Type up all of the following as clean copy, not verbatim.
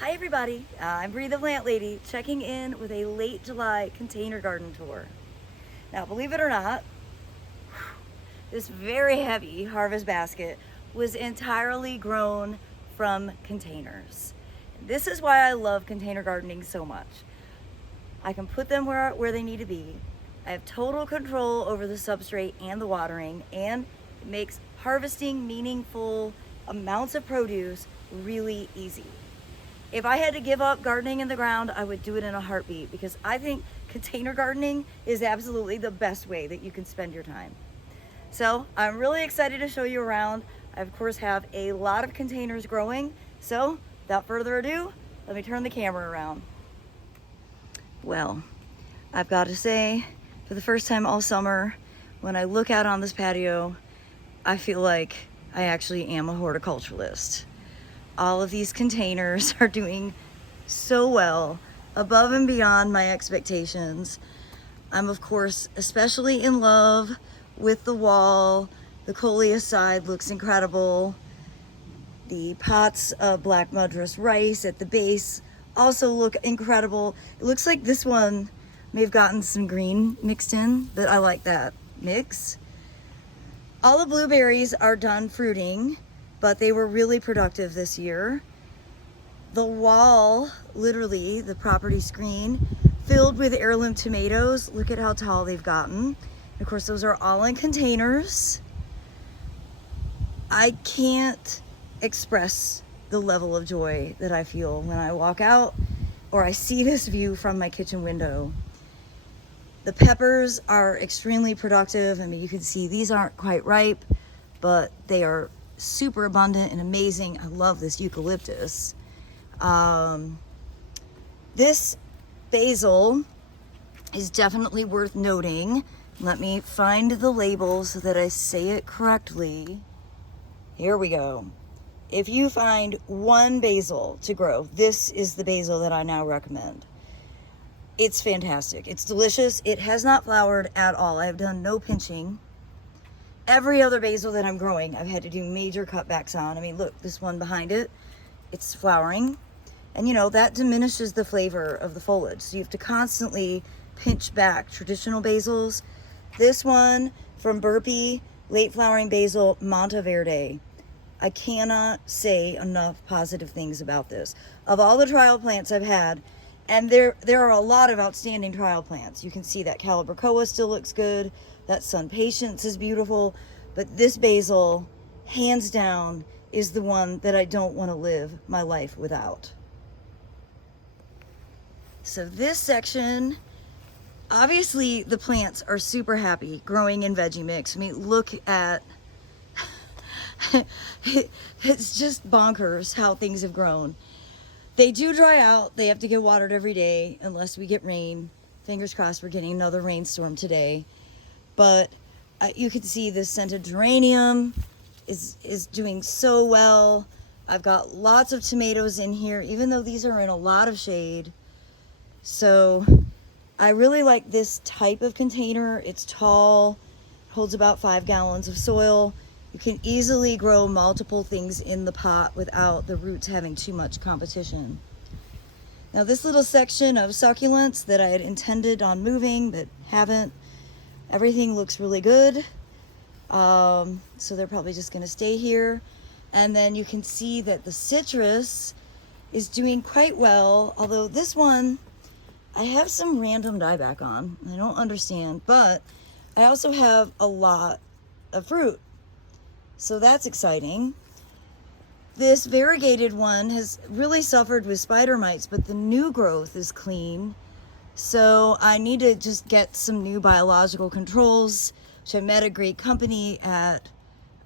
Hi everybody, I'm Bree the Plant Lady, checking in with a late July container garden tour. Now believe it or not, this very heavy harvest basket was entirely grown from containers. This is why I love container gardening so much. I can put them where they need to be. I have total control over the substrate and the watering, and it makes harvesting meaningful amounts of produce really easy. If I had to give up gardening in the ground, I would do it in a heartbeat because I think container gardening is absolutely the best way that you can spend your time. So I'm really excited to show you around. I of course have a lot of containers growing. So without further ado, let me turn the camera around. Well, I've got to say, for the first time all summer, when I look out on this patio, I feel like I actually am a horticulturalist. All of these containers are doing so well, above and beyond my expectations. I'm of course especially in love with the wall. The coleus side looks incredible. The pots of black madras rice at the base also look incredible. It looks like this one may have gotten some green mixed in, but I like that mix. All the blueberries are done fruiting, but they were really productive this year. The wall, literally the property screen, filled with heirloom tomatoes. Look at how tall they've gotten. Of course, those are all in containers. I can't express the level of joy that I feel when I walk out or I see this view from my kitchen window. The peppers are extremely productive. I mean, you can see these aren't quite ripe, but they are super abundant and amazing. I love this eucalyptus. This basil is definitely worth noting. Let me find the label so that I say it correctly. Here we go. If you find one basil to grow, this is the basil that I now recommend. It's fantastic. It's delicious. It has not flowered at all. I have done no pinching. Every other basil that I'm growing, I've had to do major cutbacks on. I mean, look, this one behind it, it's flowering. And you know, that diminishes the flavor of the foliage. So you have to constantly pinch back traditional basils. This one from Burpee, late flowering basil, Monteverde. I cannot say enough positive things about this. Of all the trial plants I've had, and there are a lot of outstanding trial plants. You can see that Calibrachoa still looks good. That Sun Patience is beautiful. But this basil, hands down, is the one that I don't want to live my life without. So this section, obviously the plants are super happy growing in veggie mix. I mean, look at, it's just bonkers how things have grown. They do dry out. They have to get watered every day unless we get rain. Fingers crossed we're getting another rainstorm today. But you can see the scented geranium is doing so well. I've got lots of tomatoes in here, even though these are in a lot of shade. So I really like this type of container. It's tall, holds about 5 gallons of soil. You can easily grow multiple things in the pot without the roots having too much competition. Now this little section of succulents that I had intended on moving but haven't, everything looks really good. So they're probably just gonna stay here. And then you can see that the citrus is doing quite well, although this one, I have some random dieback on. I don't understand, but I also have a lot of fruit. So that's exciting. This variegated one has really suffered with spider mites, but the new growth is clean. So I need to just get some new biological controls, which I met a great company at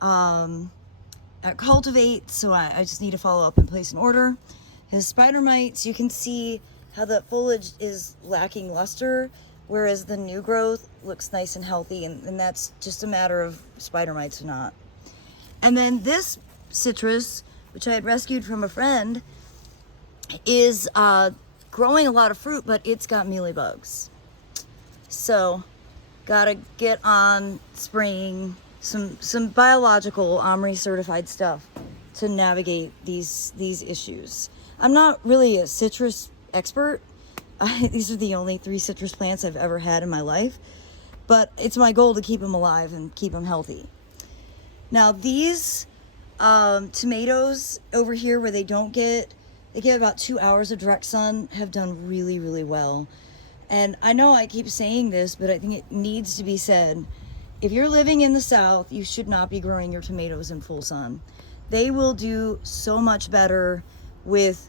Cultivate. So I just need to follow up and place an order. His spider mites, you can see how the foliage is lacking luster, whereas the new growth looks nice and healthy, and that's just a matter of spider mites or not. And then this citrus, which I had rescued from a friend, is growing a lot of fruit, but it's got mealybugs. So gotta get on spraying some biological OMRI certified stuff to navigate these issues. I'm not really a citrus expert. These are the only 3 citrus plants I've ever had in my life, but it's my goal to keep them alive and keep them healthy. Now these tomatoes over here where they get about 2 hours of direct sun have done really, really well. And I know I keep saying this, but I think it needs to be said. If you're living in the South, you should not be growing your tomatoes in full sun. They will do so much better with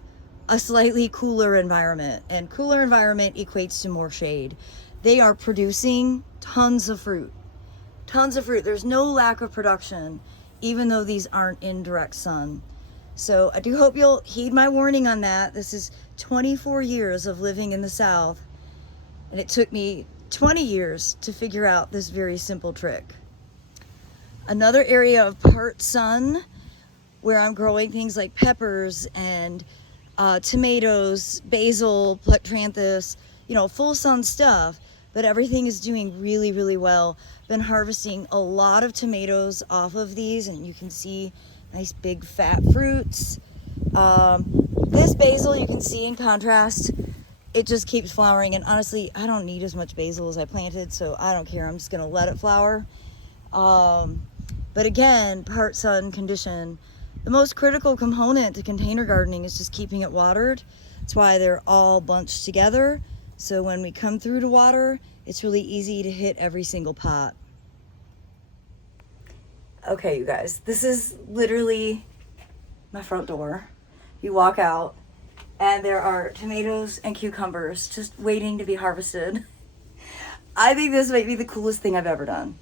a slightly cooler environment, and cooler environment equates to more shade. They are producing tons of fruit. There's no lack of production, even though these aren't in direct sun. So I do hope you'll heed my warning on that. This is 24 years of living in the South, and it took me 20 years to figure out this very simple trick. Another area of part sun where I'm growing things like peppers and tomatoes, basil, plectranthus, full sun stuff, but everything is doing really, really well. Been harvesting a lot of tomatoes off of these, and you can see nice big fat fruits. This basil, you can see in contrast, it just keeps flowering, and honestly, I don't need as much basil as I planted, so I don't care. I'm just gonna let it flower. But again, part sun condition. The most critical component to container gardening is just keeping it watered. That's why they're all bunched together. So when we come through to water, it's really easy to hit every single pot. Okay, you guys, this is literally my front door. You walk out and there are tomatoes and cucumbers just waiting to be harvested. I think this might be the coolest thing I've ever done.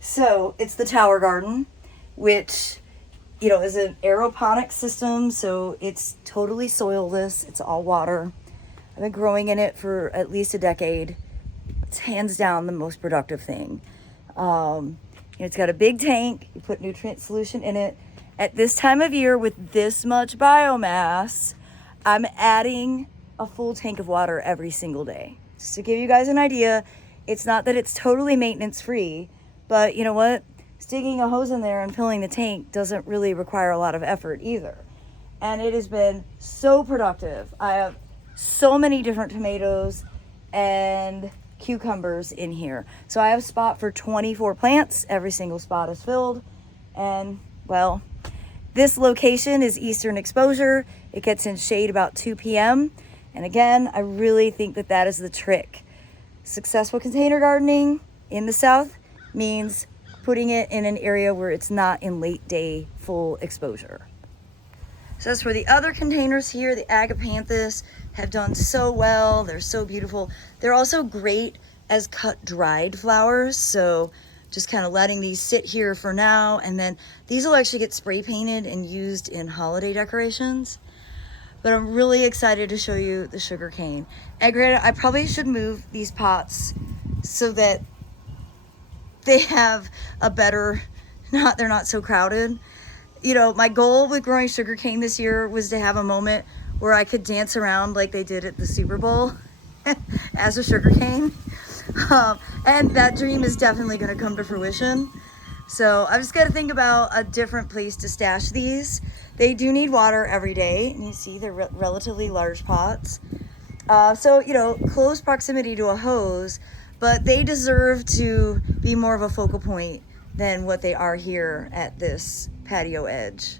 So it's the tower garden, which is an aeroponic system, so it's totally soilless. It's all water. I've been growing in it for at least a decade. It's hands down the most productive thing. It's got a big tank. You put nutrient solution in it. At this time of year with this much biomass, I'm adding a full tank of water every single day. Just to give you guys an idea, it's not that it's totally maintenance free, but you know what? Sticking a hose in there and filling the tank doesn't really require a lot of effort either. And it has been so productive. I have so many different tomatoes and cucumbers in here. So I have a spot for 24 plants. Every single spot is filled. And well, this location is eastern exposure. It gets in shade about 2 p.m. And again, I really think that is the trick. Successful container gardening in the South means putting it in an area where it's not in late day full exposure. So as for the other containers here, the agapanthus have done so well. They're so beautiful. They're also great as cut dried flowers. So just kind of letting these sit here for now. And then these will actually get spray painted and used in holiday decorations. But I'm really excited to show you the sugarcane. And granted, I probably should move these pots so that they have a better, they're not so crowded. My goal with growing sugarcane this year was to have a moment where I could dance around like they did at the Super Bowl as a sugarcane. And that dream is definitely going to come to fruition. So I've just got to think about a different place to stash these. They do need water every day. And you see they're relatively large pots. So, close proximity to a hose, but they deserve to be more of a focal point than what they are here at this patio edge.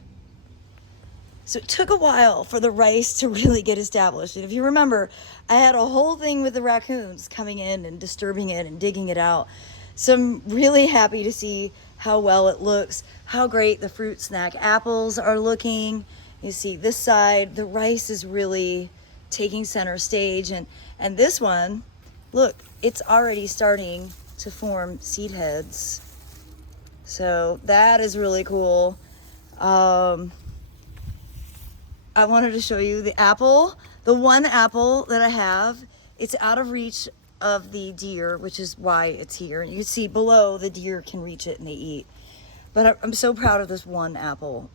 So it took a while for the rice to really get established. And if you remember, I had a whole thing with the raccoons coming in and disturbing it and digging it out. So I'm really happy to see how well it looks, how great the fruit snack apples are looking. You see this side, the rice is really taking center stage. And this one, look, it's already starting to form seed heads. So that is really cool. I wanted to show you the apple. The one apple that I have, it's out of reach of the deer, which is why it's here. And you can see below, the deer can reach it and they eat. But I'm so proud of this one apple.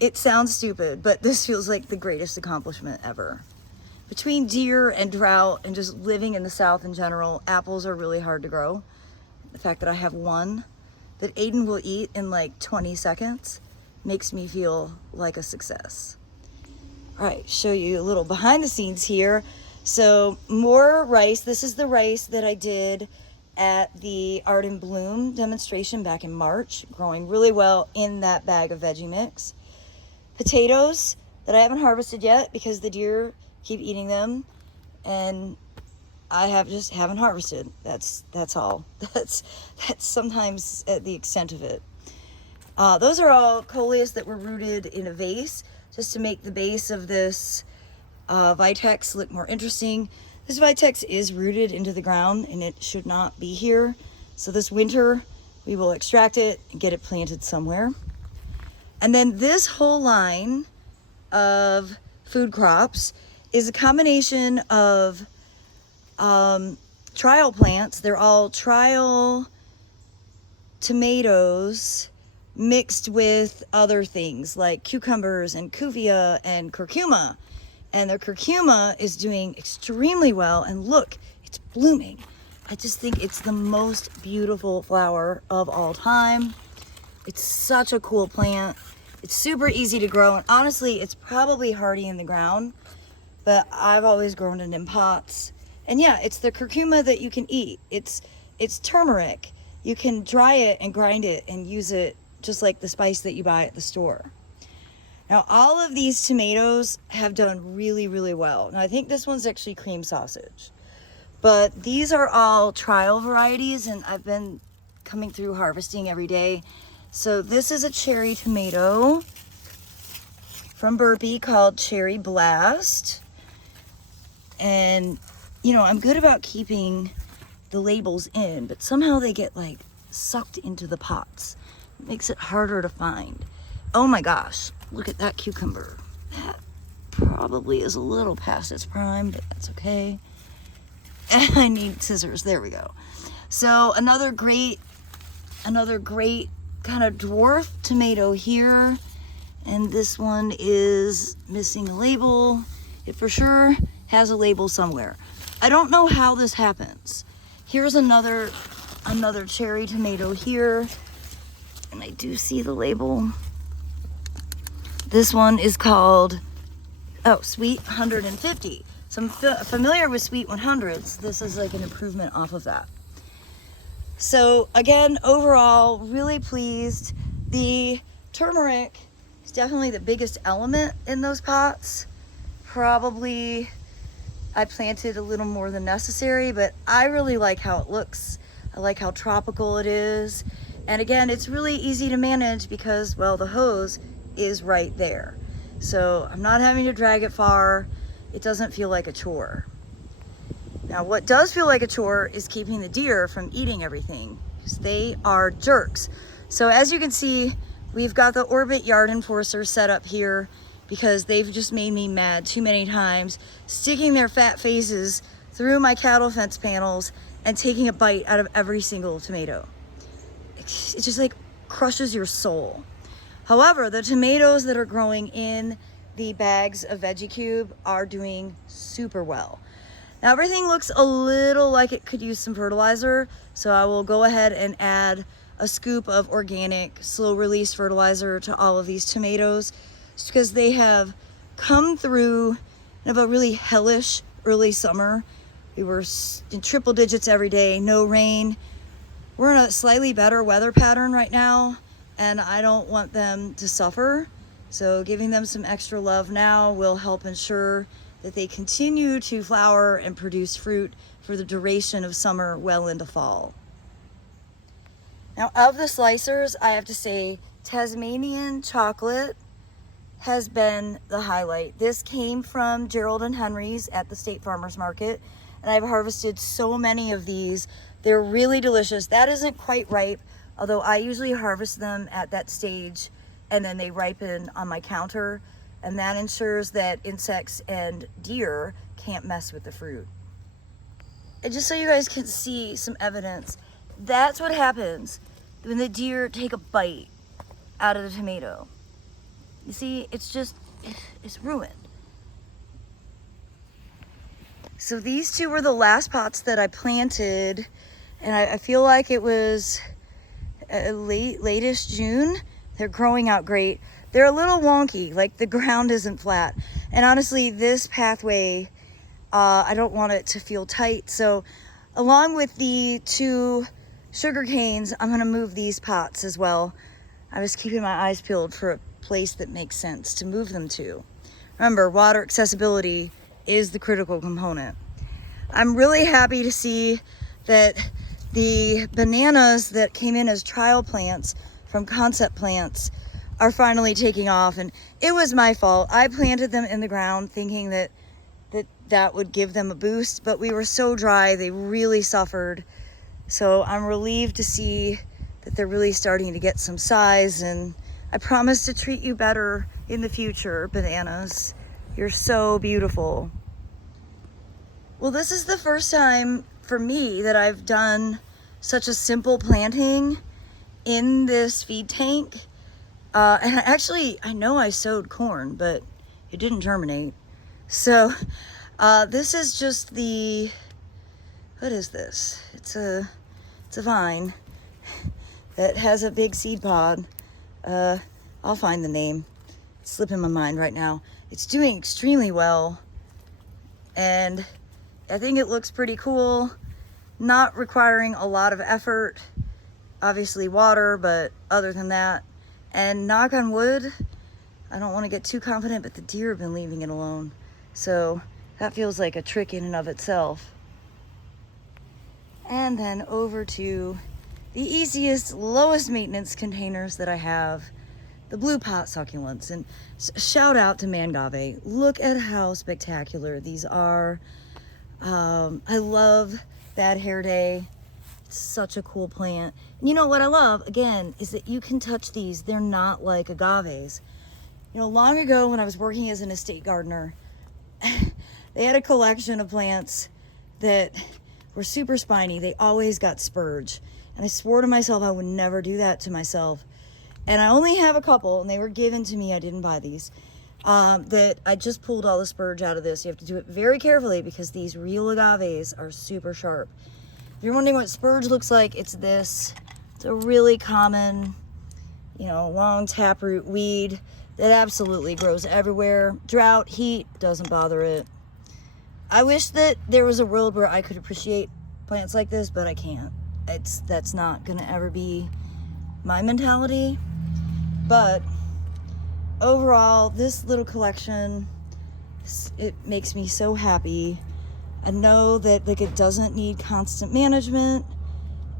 It sounds stupid, but this feels like the greatest accomplishment ever. Between deer and drought and just living in the South in general, apples are really hard to grow. The fact that I have one that Aiden will eat in like 20 seconds makes me feel like a success. All right, show you a little behind the scenes here. So more rice. This is the rice that I did at the Art in Bloom demonstration back in March, growing really well in that bag of veggie mix. Potatoes that I haven't harvested yet because the deer keep eating them, and I just haven't harvested. That's all. That's sometimes at the extent of it. Those are all coleus that were rooted in a vase just to make the base of this Vitex look more interesting. This Vitex is rooted into the ground and it should not be here. So this winter we will extract it and get it planted somewhere. And then this whole line of food crops is a combination of trial plants. They're all trial tomatoes mixed with other things like cucumbers and cuvia and curcuma. And the curcuma is doing extremely well. And look, it's blooming. I just think it's the most beautiful flower of all time. It's such a cool plant. It's super easy to grow. And honestly, it's probably hardy in the ground, but I've always grown it in pots. And yeah, it's the curcuma that you can eat. It's turmeric. You can dry it and grind it and use it just like the spice that you buy at the store. Now, all of these tomatoes have done really, really well. Now, I think this one's actually cream sausage. But these are all trial varieties, and I've been coming through harvesting every day. So this is a cherry tomato from Burpee called Cherry Blast. And, you know, I'm good about keeping the labels in, but somehow they get like sucked into the pots. It makes it harder to find. Oh my gosh, look at that cucumber. That probably is a little past its prime, but that's okay. And I need scissors. There we go. So another great kind of dwarf tomato here. And this one is missing a label. It for sure has a label somewhere. I don't know how this happens. Here's another cherry tomato here. And I do see the label. This one is called, Sweet 150. So I'm familiar with Sweet 100s. This is like an improvement off of that. So again, overall, really pleased. The turmeric is definitely the biggest element in those pots. Probably I planted a little more than necessary, but I really like how it looks. I like how tropical it is. And again, it's really easy to manage because, well, the hose is right there. So I'm not having to drag it far. It doesn't feel like a chore. Now, what does feel like a chore is keeping the deer from eating everything, because they are jerks. So as you can see, we've got the Orbit Yard Enforcer set up here because they've just made me mad too many times, sticking their fat faces through my cattle fence panels and taking a bite out of every single tomato. It just like crushes your soul. However, the tomatoes that are growing in the bags of Veggie Cube are doing super well. Now everything looks a little like it could use some fertilizer, so I will go ahead and add a scoop of organic slow release fertilizer to all of these tomatoes, just because they have come through a really hellish early summer. We were in triple digits every day, no rain. We're in a slightly better weather pattern right now, and I don't want them to suffer. So giving them some extra love now will help ensure that they continue to flower and produce fruit for the duration of summer well into fall. Now, of the slicers, I have to say Tasmanian chocolate has been the highlight. This came from Gerald and Henry's at the State Farmers Market, and I've harvested so many of these. They're really delicious. That isn't quite ripe, although I usually harvest them at that stage and then they ripen on my counter, and that ensures that insects and deer can't mess with the fruit. And just so you guys can see some evidence, that's what happens when the deer take a bite out of the tomato. You see, it's ruined. So these two were the last pots that I planted, and I feel like it was latest June. They're growing out great. They're a little wonky, like the ground isn't flat. And honestly, this pathway, I don't want it to feel tight. So along with the 2 sugar canes, I'm gonna move these pots as well. I was keeping my eyes peeled for a place that makes sense to move them to. Remember, water accessibility is the critical component. I'm really happy to see that the bananas that came in as trial plants from concept plants are finally taking off. And it was my fault. I planted them in the ground thinking that would give them a boost, but we were so dry, they really suffered. So I'm relieved to see that they're really starting to get some size, and I promise to treat you better in the future, bananas. You're so beautiful. Well, this is the first time for me that I've done such a simple planting in this feed tank. And I know I sowed corn, but it didn't germinate. So this is just what is this? It's a vine that has a big seed pod. I'll find the name. It's slipping my mind right now. It's doing extremely well, and I think it looks pretty cool. Not requiring a lot of effort, obviously water, but other than that, and knock on wood, I don't want to get too confident, but the deer have been leaving it alone. So that feels like a trick in and of itself. And then over to the easiest, lowest maintenance containers that I have, the blue pot succulents. And shout out to Mangave. Look at how spectacular these are. I love Bad Hair Day. It's such a cool plant. And you know what I love, again, is that you can touch these. They're not like agaves. You know, long ago when I was working as an estate gardener, they had a collection of plants that were super spiny. They always got spurge. And I swore to myself I would never do that to myself. And I only have a couple, and they were given to me. I didn't buy these. That I just pulled all the spurge out of this. You have to do it very carefully because these real agaves are super sharp. If you're wondering what spurge looks like, it's this. It's a really common, long taproot weed that absolutely grows everywhere. Drought, heat, doesn't bother it. I wish that there was a world where I could appreciate plants like this, but I can't. That's not gonna ever be my mentality. But overall, this little collection, it makes me so happy. I know that it doesn't need constant management,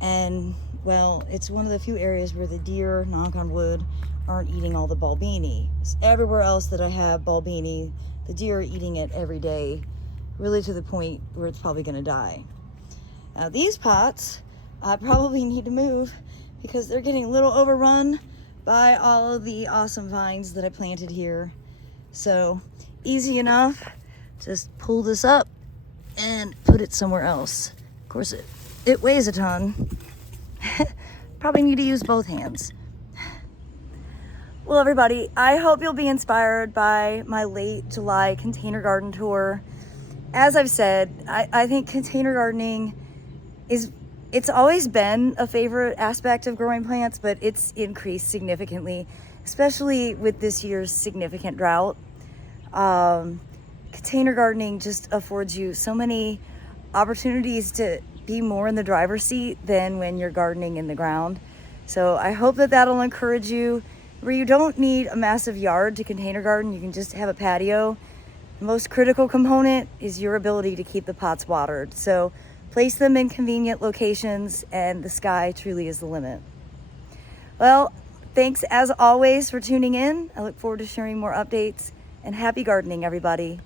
and well, it's one of the few areas where the deer, knock on wood, aren't eating all the bulbini. Everywhere else that I have bulbini, the deer are eating it every day, really to the point where it's probably gonna die. Now these pots, I probably need to move because they're getting a little overrun by all of the awesome vines that I planted here. So easy enough, just pull this up and put it somewhere else. Of course, it weighs a ton. Probably need to use both hands. Well, everybody, I hope you'll be inspired by my late July container garden tour. As I've said, I think container gardening it's always been a favorite aspect of growing plants, but it's increased significantly, especially with this year's significant drought. Container gardening just affords you so many opportunities to be more in the driver's seat than when you're gardening in the ground. So I hope that that'll encourage you, where you don't need a massive yard to container garden. You can just have a patio. The most critical component is your ability to keep the pots watered. So place them in convenient locations, and the sky truly is the limit. Well, thanks as always for tuning in. I look forward to sharing more updates, and happy gardening, everybody.